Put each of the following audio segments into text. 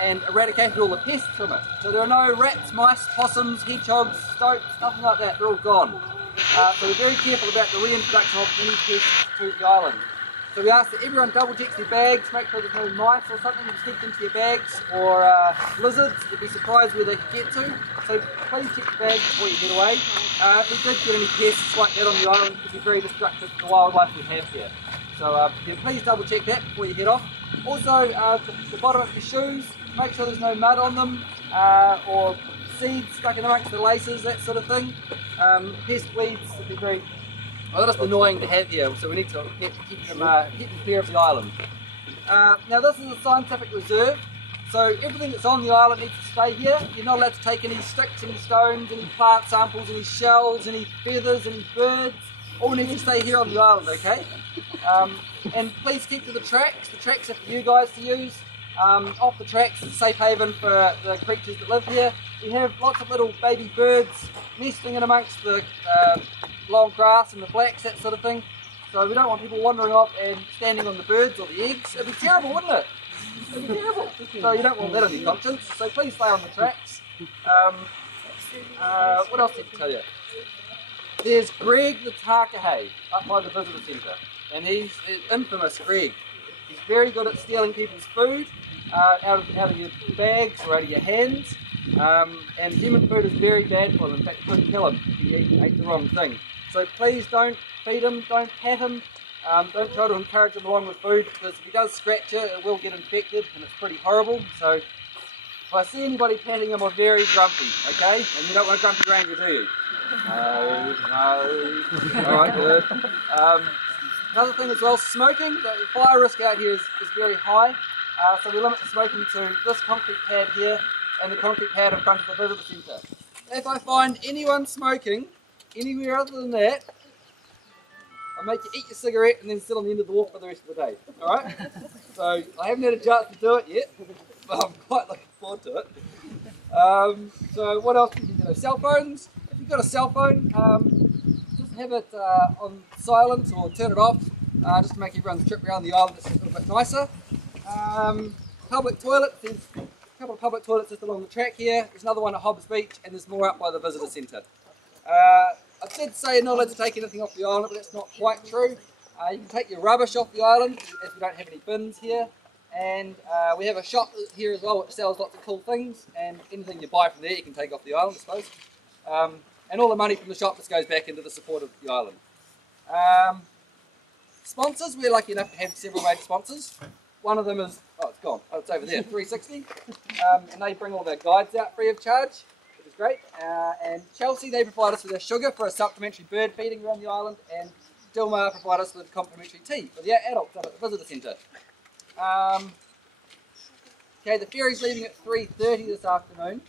and eradicated all the pests from it. So there are no rats, mice, possums, hedgehogs, stoats, nothing like that. They're all gone. So we're very careful about the reintroduction of any pests to the island. So we ask that everyone double checks their bags, make sure there's no mice or something that sneaked into your bags, or lizards. You'd be surprised where they could get to. So please check your bags before you get away. If we did get any pests like that on the island, it could be very destructive to the wildlife we have here. So please double check that before you head off. Also, the bottom of your shoes, make sure there's no mud on them, or seeds stuck in amongst the laces, that sort of thing. Pest weeds would be very just annoying to have here, so we need to keep them clear of the island. Now this is a scientific reserve, so everything that's on the island needs to stay here. You're not allowed to take any sticks, any stones, any plant samples, any shells, any feathers, any birds. All needs to stay here on the island, okay? And please keep to the tracks. The tracks are for you guys to use. Off the tracks is a safe haven for the creatures that live here. We have lots of little baby birds nesting in amongst the long grass and the flax, that sort of thing. So we don't want people wandering off and standing on the birds or the eggs. It'd be terrible, wouldn't it? It'd be terrible. So you don't want that on your conscience. So please stay on the tracks. What else did I tell you? There's Greg the Takahe up by the visitor centre, and he's infamous Greg. He's very good at stealing people's food out of your bags or out of your hands, and human food is very bad for him. In fact, it could kill him if he ate the wrong thing. So please don't feed him, don't pat him, don't try to encourage him along with food, because if he does scratch it, it will get infected and it's pretty horrible. So if I see anybody patting him, I'm very grumpy, okay? And you don't want a grumpy ranger, do you? No. Alright, good. Another thing as well, smoking. The fire risk out here is very high, so we limit the smoking to this concrete pad here and the concrete pad in front of the visitor centre. If I find anyone smoking anywhere other than that, I'll make you eat your cigarette and then sit on the end of the walk for the rest of the day. Alright? So I haven't had a chance to do it yet, but I'm quite looking forward to it. So what else can you do? Cell phones. If you've got a cell phone, just have it on silent or turn it off, just to make everyone's trip around the island just a little bit nicer. Public toilets, there's a couple of public toilets just along the track here. There's another one at Hobbs Beach, and there's more out by the visitor centre. I did say you're not allowed to take anything off the island, but that's not quite true. You can take your rubbish off the island, as we don't have any bins here. And we have a shop here as well which sells lots of cool things, and anything you buy from there you can take off the island, I suppose. And all the money from the shop just goes back into the support of the island. Sponsors, we're lucky enough to have several major sponsors. One of them is, oh it's gone, oh it's over there, 360. And they bring all of our guides out free of charge, which is great. And Chelsea, they provide us with their sugar for a supplementary bird feeding around the island, and Dilma provide us with complimentary tea for the adults up at the visitor centre. Okay, the ferry's leaving at 3:30 this afternoon,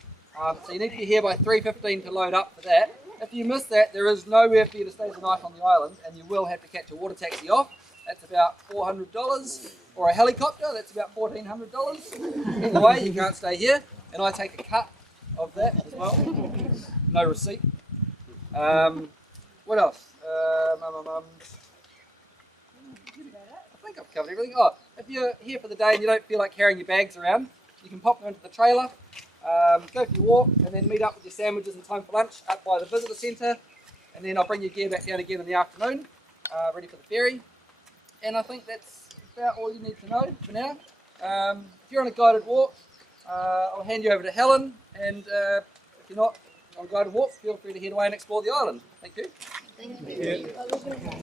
so you need to be here by 3:15 to load up for that. If you miss that, there is nowhere for you to stay the night on the island, and you will have to catch a water taxi off. That's about $400, or a helicopter, that's about $1,400. Either way, you can't stay here, and I take a cut of that as well. No receipt. What else? I think I've covered everything. Oh, if you're here for the day and you don't feel like carrying your bags around, you can pop them into the trailer, go for your walk, and then meet up with your sandwiches in time for lunch up by the visitor centre, and then I'll bring your gear back down again in the afternoon, ready for the ferry. And I think that's about all you need to know for now. If you're on a guided walk, I'll hand you over to Helen, and if you're not on a guided walk, feel free to head away and explore the island. Thank you. Thank you.